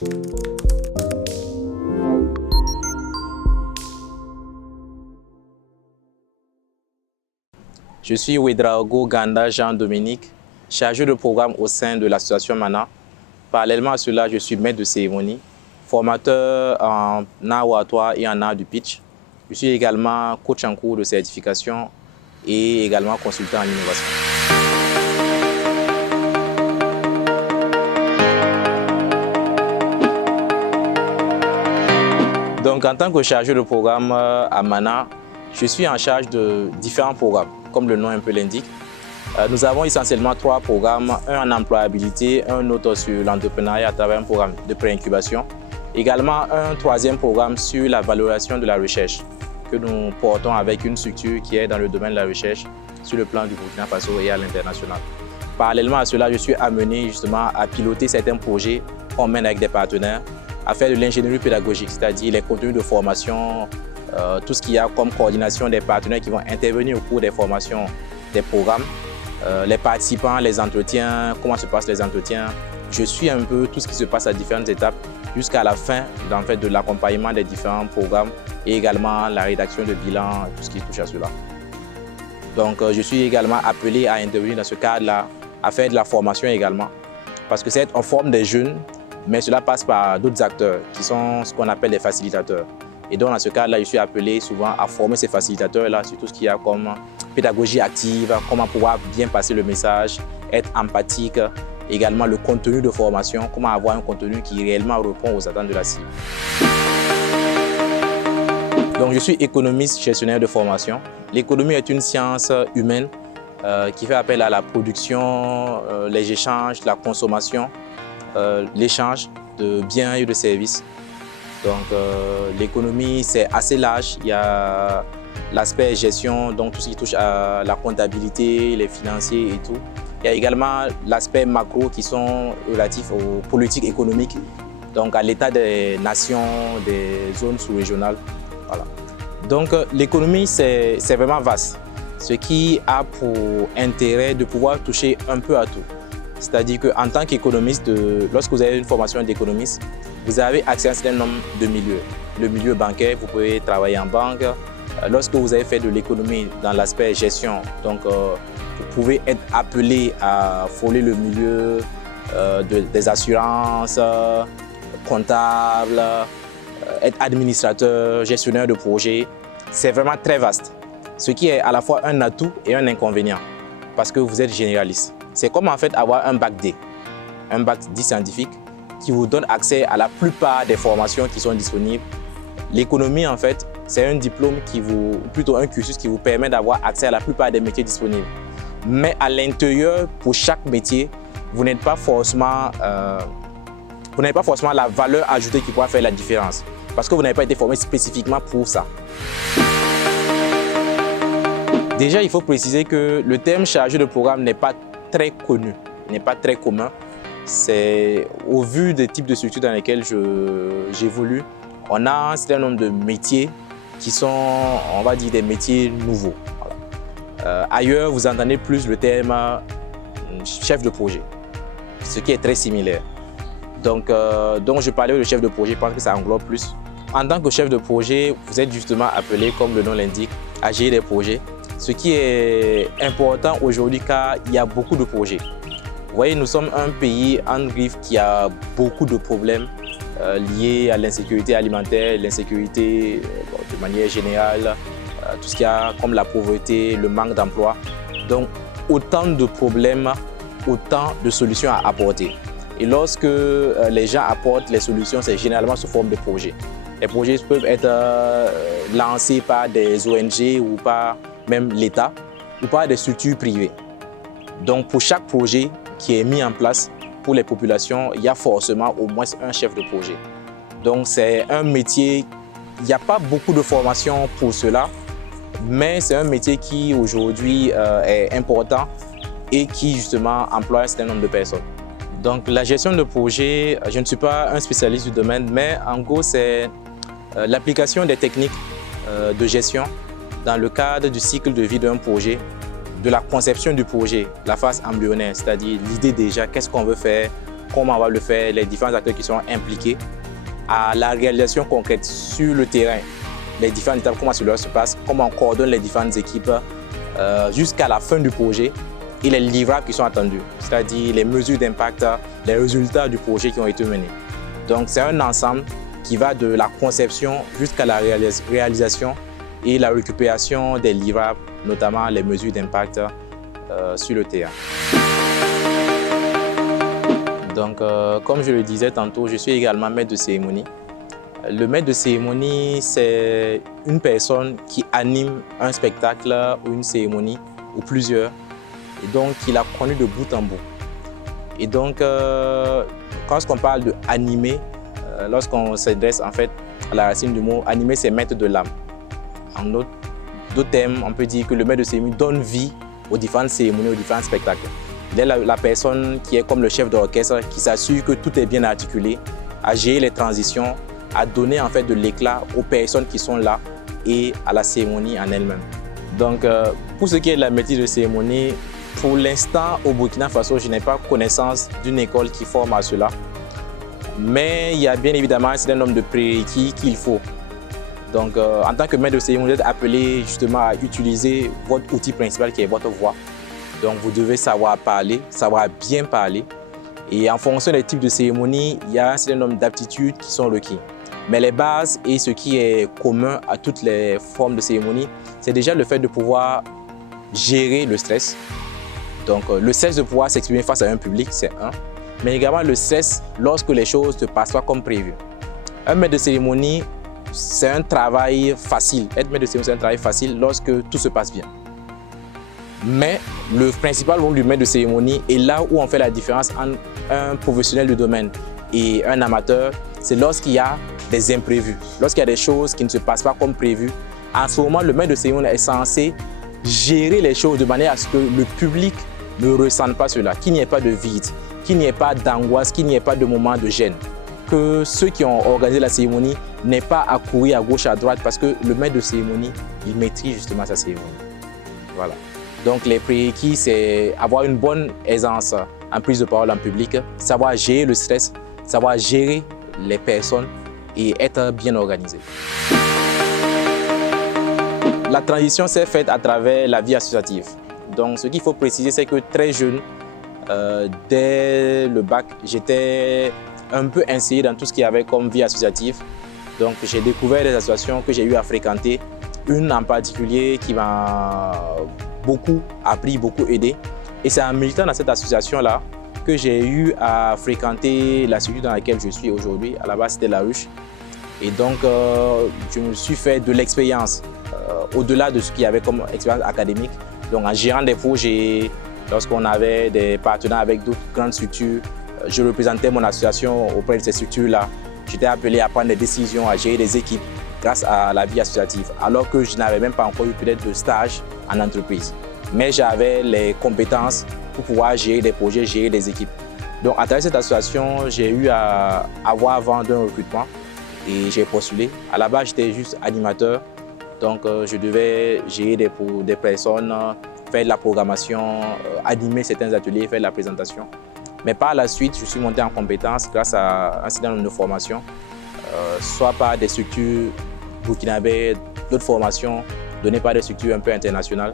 Je suis Ouedraogo Ganda Jean-Dominique, chargé de programme au sein de l'association MANA. Parallèlement à cela, je suis maître de cérémonie, formateur en art oratoire et en art du pitch. Je suis également coach en cours de certification et également consultant en innovation. Donc, en tant que chargé de programme à MANA, je suis en charge de différents programmes, comme le nom un peu l'indique. Nous avons essentiellement 3 programmes, un en employabilité, un autre sur l'entrepreneuriat à travers un programme de pré-incubation. Également un 3e programme sur la valorisation de la recherche que nous portons avec une structure qui est dans le domaine de la recherche sur le plan du Burkina Faso et à l'international. Parallèlement à cela, je suis amené justement à piloter certains projets qu'on mène avec des partenaires, à faire de l'ingénierie pédagogique, c'est-à-dire les contenus de formation, tout ce qu'il y a comme coordination des partenaires qui vont intervenir au cours des formations, des programmes, les participants, les entretiens, comment se passent les entretiens. Je suis un peu tout ce qui se passe à différentes étapes jusqu'à la fin de l'accompagnement des différents programmes et également la rédaction de bilan, tout ce qui touche à cela. Donc je suis également appelé à intervenir dans ce cadre-là, à faire de la formation également, parce que c'est en forme des jeunes, mais cela passe par d'autres acteurs qui sont ce qu'on appelle des facilitateurs. Et donc dans ce cadre-là, je suis appelé souvent à former ces facilitateurs-là sur tout ce qu'il y a comme pédagogie active, comment pouvoir bien passer le message, être empathique, également le contenu de formation, comment avoir un contenu qui réellement répond aux attentes de la cible. Donc je suis économiste gestionnaire de formation. L'économie est une science humaine qui fait appel à la production, les échanges, la consommation, l'échange de biens et de services. Donc l'économie c'est assez large, il y a l'aspect gestion, donc tout ce qui touche à la comptabilité, les financiers et tout. Il y a également l'aspect macro qui sont relatifs aux politiques économiques, donc à l'état des nations, des zones sous-régionales. Voilà. Donc l'économie c'est vraiment vaste, ce qui a pour intérêt de pouvoir toucher un peu à tout. C'est-à-dire qu'en tant qu'économiste, lorsque vous avez une formation d'économiste, vous avez accès à un certain nombre de milieux. Le milieu bancaire, vous pouvez travailler en banque. Lorsque vous avez fait de l'économie dans l'aspect gestion, donc vous pouvez être appelé à frôler le milieu des assurances, comptable, être administrateur, gestionnaire de projet. C'est vraiment très vaste, ce qui est à la fois un atout et un inconvénient, parce que vous êtes généraliste. C'est comme en fait avoir un bac D, un bac dit scientifique, qui vous donne accès à la plupart des formations qui sont disponibles. L'économie, en fait, c'est un diplôme plutôt un cursus qui vous permet d'avoir accès à la plupart des métiers disponibles. Mais à l'intérieur, pour chaque métier, vous n'avez pas forcément la valeur ajoutée qui pourra faire la différence, parce que vous n'avez pas été formé spécifiquement pour ça. Déjà, il faut préciser que le terme chargé de programme n'est pas très connu, n'est pas très commun. C'est au vu des types de structures dans lesquelles j'évolue, on a un certain nombre de métiers qui sont, on va dire, des métiers nouveaux. Voilà. Ailleurs, vous entendez plus le terme chef de projet, ce qui est très similaire. Donc je parlais de chef de projet, je pense que ça englobe plus. En tant que chef de projet, vous êtes justement appelé, comme le nom l'indique, à gérer des projets. Ce qui est important aujourd'hui car il y a beaucoup de projets. Vous voyez, nous sommes un pays en griffe qui a beaucoup de problèmes liés à l'insécurité alimentaire, l'insécurité de manière générale, tout ce qu'il y a comme la pauvreté, le manque d'emploi. Donc, autant de problèmes, autant de solutions à apporter. Et lorsque les gens apportent les solutions, c'est généralement sous forme de projets. Les projets peuvent être lancés par des ONG ou par même l'État ou par des structures privées. Donc pour chaque projet qui est mis en place pour les populations, il y a forcément au moins un chef de projet. Donc c'est un métier, il n'y a pas beaucoup de formation pour cela, mais c'est un métier qui aujourd'hui est important et qui justement emploie un certain nombre de personnes. Donc la gestion de projet, je ne suis pas un spécialiste du domaine, mais en gros c'est l'application des techniques de gestion dans le cadre du cycle de vie d'un projet, de la conception du projet, la phase embryonnaire, c'est-à-dire l'idée déjà, qu'est-ce qu'on veut faire, comment on va le faire, les différents acteurs qui sont impliqués, à la réalisation concrète sur le terrain, les différentes étapes, comment cela se passe, comment on coordonne les différentes équipes jusqu'à la fin du projet et les livrables qui sont attendus, c'est-à-dire les mesures d'impact, les résultats du projet qui ont été menés. Donc c'est un ensemble qui va de la conception jusqu'à la réalisation et la récupération des livrables, notamment les mesures d'impact sur le terrain. Donc, comme je le disais tantôt, je suis également maître de cérémonie. Le maître de cérémonie, c'est une personne qui anime un spectacle ou une cérémonie, ou plusieurs, et donc qui l'a connu de bout en bout. Et donc, lorsqu'on parle de animer, lorsqu'on s'adresse en fait à la racine du mot, animer, c'est mettre de l'âme. En d'autres termes, on peut dire que le maître de cérémonie donne vie aux différentes cérémonies, aux différents spectacles. Il est la personne qui est comme le chef d'orchestre, qui s'assure que tout est bien articulé, à gérer les transitions, à donner en fait de l'éclat aux personnes qui sont là et à la cérémonie en elle-même. Donc, pour ce qui est de la maîtrise de cérémonie, pour l'instant, au Burkina Faso, je n'ai pas connaissance d'une école qui forme à cela. Mais il y a bien évidemment un certain nombre de prérequis qu'il faut. Donc, en tant que maître de cérémonie, vous êtes appelé justement à utiliser votre outil principal qui est votre voix. Donc, vous devez savoir parler, savoir bien parler. Et en fonction des types de cérémonies, il y a un certain nombre d'aptitudes qui sont requises. Mais les bases et ce qui est commun à toutes les formes de cérémonie, c'est déjà le fait de pouvoir gérer le stress. Donc, le stress de pouvoir s'exprimer face à un public, c'est un. Mais également le stress lorsque les choses ne passent pas comme prévu. Un maître de cérémonie, c'est un travail facile. Être maître de cérémonie, c'est un travail facile lorsque tout se passe bien. Mais le principal rôle du maître de cérémonie est là où on fait la différence entre un professionnel du domaine et un amateur, c'est lorsqu'il y a des imprévus, lorsqu'il y a des choses qui ne se passent pas comme prévu. En ce moment, le maître de cérémonie est censé gérer les choses de manière à ce que le public ne ressente pas cela, qu'il n'y ait pas de vide, qu'il n'y ait pas d'angoisse, qu'il n'y ait pas de moment de gêne. Que ceux qui ont organisé la cérémonie n'aient pas à courir à gauche, à droite, parce que le maître de cérémonie, il maîtrise justement sa cérémonie. Voilà. Donc les prérequis, c'est avoir une bonne aisance en prise de parole en public, savoir gérer le stress, savoir gérer les personnes et être bien organisé. La transition s'est faite à travers la vie associative. Donc ce qu'il faut préciser, c'est que très jeune, dès le bac, j'étais un peu inséré dans tout ce qu'il y avait comme vie associative. Donc j'ai découvert des associations que j'ai eu à fréquenter. Une en particulier qui m'a beaucoup appris, beaucoup aidé. Et c'est en militant dans cette association-là que j'ai eu à fréquenter la structure dans laquelle je suis aujourd'hui. À la base, c'était La Ruche. Et donc, je me suis fait de l'expérience au-delà de ce qu'il y avait comme expérience académique. Donc, en gérant des projets, lorsqu'on avait des partenaires avec d'autres grandes structures, je représentais mon association auprès de ces structures-là. J'étais appelé à prendre des décisions, à gérer des équipes grâce à la vie associative, alors que je n'avais même pas encore eu peut-être de stage en entreprise. Mais j'avais les compétences pour pouvoir gérer des projets, gérer des équipes. Donc, à travers cette association, j'ai eu à avoir vent d'un recrutement et j'ai postulé. À la base, j'étais juste animateur. Donc, je devais gérer des personnes, faire de la programmation, animer certains ateliers, faire de la présentation. Mais par la suite, je suis monté en compétences grâce à un certain nombre de formations, soit par des structures burkinabées, d'autres formations données par des structures un peu internationales,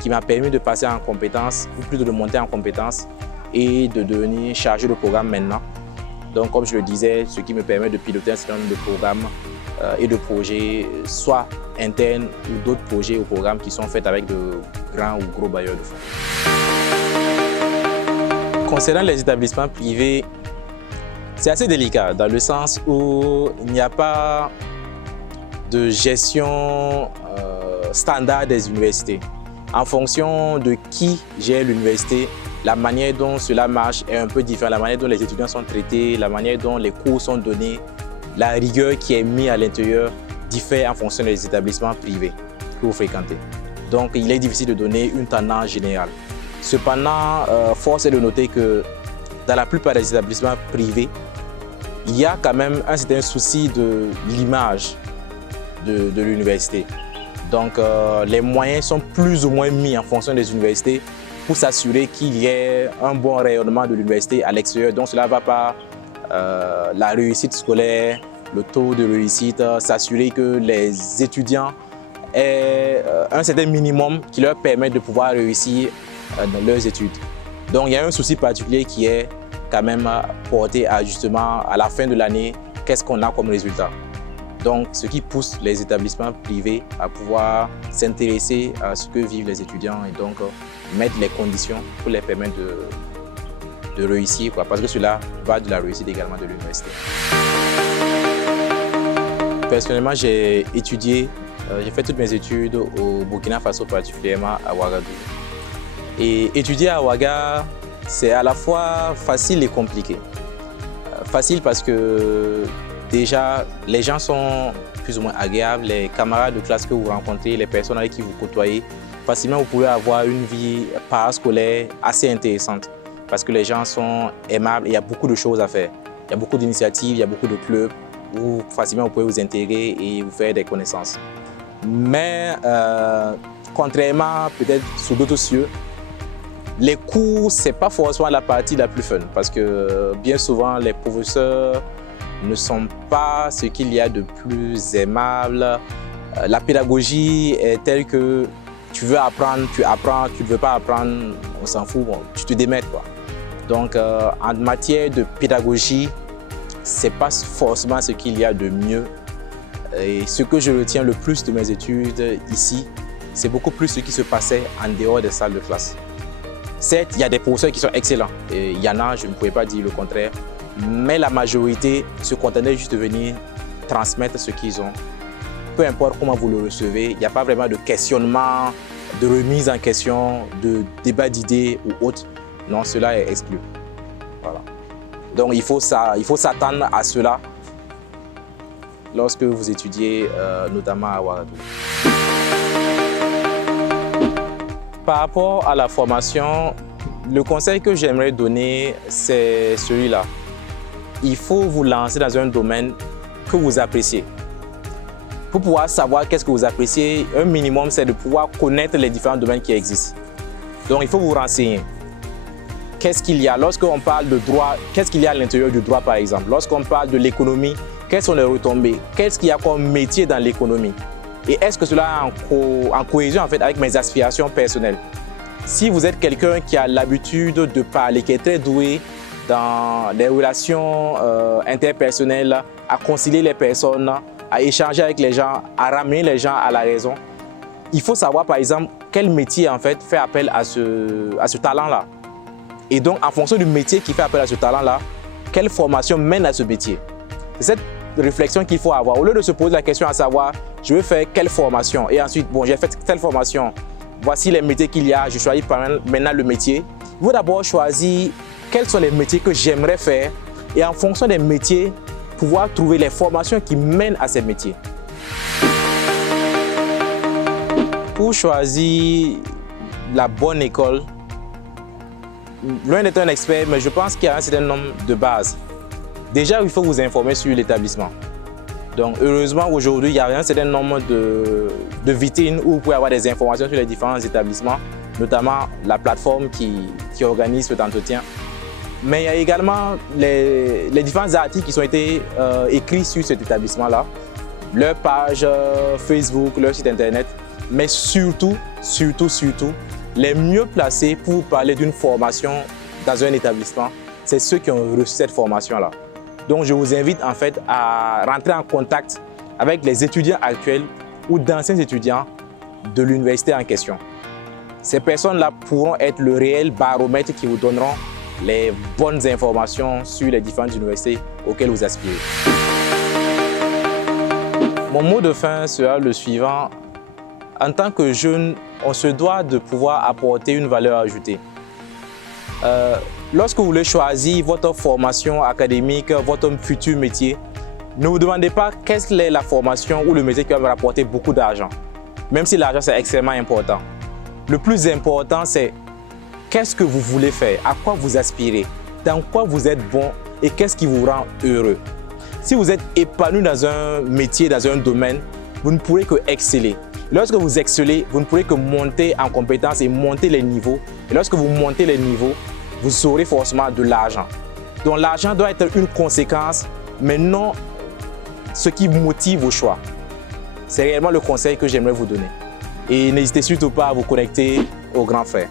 qui m'a permis de passer en compétences, ou plutôt de monter en compétences et de devenir chargé de programme maintenant. Donc, comme je le disais, ce qui me permet de piloter un certain nombre de programmes et de projets, soit internes ou d'autres projets ou programmes qui sont faits avec de grands ou gros bailleurs de fonds. Concernant les établissements privés, c'est assez délicat dans le sens où il n'y a pas de gestion standard des universités. En fonction de qui gère l'université, la manière dont cela marche est un peu différente. La manière dont les étudiants sont traités, la manière dont les cours sont donnés, la rigueur qui est mise à l'intérieur diffère en fonction des établissements privés que vous fréquentez. Donc, il est difficile de donner une tendance générale. Cependant, force est de noter que dans la plupart des établissements privés, il y a quand même un certain souci de l'image de l'université. Donc, les moyens sont plus ou moins mis en fonction des universités pour s'assurer qu'il y ait un bon rayonnement de l'université à l'extérieur. Donc cela va par la réussite scolaire, le taux de réussite, s'assurer que les étudiants aient un certain minimum qui leur permet de pouvoir réussir dans leurs études. Donc il y a un souci particulier qui est quand même porté à justement à la fin de l'année, qu'est-ce qu'on a comme résultat. Donc ce qui pousse les établissements privés à pouvoir s'intéresser à ce que vivent les étudiants et donc mettre les conditions pour les permettre de réussir, parce que cela va de la réussite également de l'université. Personnellement, j'ai étudié, j'ai fait toutes mes études au Burkina Faso, particulièrement à Ouagadougou. Et étudier à Ouaga, c'est à la fois facile et compliqué. Facile parce que déjà, les gens sont plus ou moins agréables, les camarades de classe que vous rencontrez, les personnes avec qui vous côtoyez, facilement vous pouvez avoir une vie parascolaire assez intéressante parce que les gens sont aimables et il y a beaucoup de choses à faire. Il y a beaucoup d'initiatives, il y a beaucoup de clubs où facilement vous pouvez vous intégrer et vous faire des connaissances. Mais contrairement peut-être sur d'autres cieux, les cours, ce n'est pas forcément la partie la plus fun parce que bien souvent, les professeurs ne sont pas ce qu'il y a de plus aimable. La pédagogie est telle que tu veux apprendre, tu apprends, tu ne veux pas apprendre, on s'en fout, bon, tu te démètres, quoi. Donc, en matière de pédagogie, ce n'est pas forcément ce qu'il y a de mieux. Et ce que je retiens le plus de mes études ici, c'est beaucoup plus ce qui se passait en dehors des salles de classe. Certes, il y a des professeurs qui sont excellents, et il y en a, je ne pouvais pas dire le contraire, mais la majorité se contentait juste de venir transmettre ce qu'ils ont. Peu importe comment vous le recevez, il n'y a pas vraiment de questionnement, de remise en question, de débat d'idées ou autre. Non, cela est exclu. Voilà. Donc il faut s'attendre à cela lorsque vous étudiez notamment à Ouagadougou. Par rapport à la formation, le conseil que j'aimerais donner, c'est celui-là. Il faut vous lancer dans un domaine que vous appréciez. Pour pouvoir savoir qu'est-ce que vous appréciez, un minimum, c'est de pouvoir connaître les différents domaines qui existent. Donc, il faut vous renseigner. Qu'est-ce qu'il y a lorsqu'on parle de droit? Qu'est-ce qu'il y a à l'intérieur du droit, par exemple? Lorsqu'on parle de l'économie, quelles sont les retombées? Qu'est-ce qu'il y a comme métier dans l'économie? Et est-ce que cela est en cohésion en fait, avec mes aspirations personnelles? Si vous êtes quelqu'un qui a l'habitude de parler, qui est très doué dans les relations interpersonnelles, à concilier les personnes, à échanger avec les gens, à ramener les gens à la raison, il faut savoir par exemple quel métier en fait fait appel à ce talent-là. Et donc en fonction du métier qui fait appel à ce talent-là, quelle formation mène à ce métier? C'est cette réflexion qu'il faut avoir. Au lieu de se poser la question à savoir, je veux faire quelle formation? Et ensuite, bon, j'ai fait telle formation, voici les métiers qu'il y a, je choisis maintenant le métier. Il faut d'abord choisir quels sont les métiers que j'aimerais faire et en fonction des métiers, pouvoir trouver les formations qui mènent à ces métiers. Pour choisir la bonne école, loin d'être un expert, mais je pense qu'il y a un certain nombre de bases. Déjà, il faut vous informer sur l'établissement. Donc, heureusement, aujourd'hui, il y a un certain nombre de vitrines où vous pouvez avoir des informations sur les différents établissements, notamment la plateforme qui organise cet entretien. Mais il y a également les différents articles qui ont été écrits sur cet établissement-là, leur page Facebook, leur site internet, mais surtout, les mieux placés pour parler d'une formation dans un établissement, c'est ceux qui ont reçu cette formation-là. Donc, je vous invite en fait à rentrer en contact avec les étudiants actuels ou d'anciens étudiants de l'université en question. Ces personnes-là pourront être le réel baromètre qui vous donneront les bonnes informations sur les différentes universités auxquelles vous aspirez. Mon mot de fin sera le suivant. En tant que jeune, on se doit de pouvoir apporter une valeur ajoutée. Lorsque vous voulez choisir votre formation académique, votre futur métier, ne vous demandez pas quelle est la formation ou le métier qui va me rapporter beaucoup d'argent, même si l'argent c'est extrêmement important. Le plus important, c'est qu'est-ce que vous voulez faire, à quoi vous aspirez, dans quoi vous êtes bon et qu'est-ce qui vous rend heureux. Si vous êtes épanoui dans un métier, dans un domaine, vous ne pourrez que exceller. Lorsque vous excellez, vous ne pourrez que monter en compétences et monter les niveaux. Et lorsque vous montez les niveaux, vous aurez forcément de l'argent. Donc l'argent doit être une conséquence, mais non ce qui motive vos choix. C'est réellement le conseil que j'aimerais vous donner. Et n'hésitez surtout pas à vous connecter au grand frère.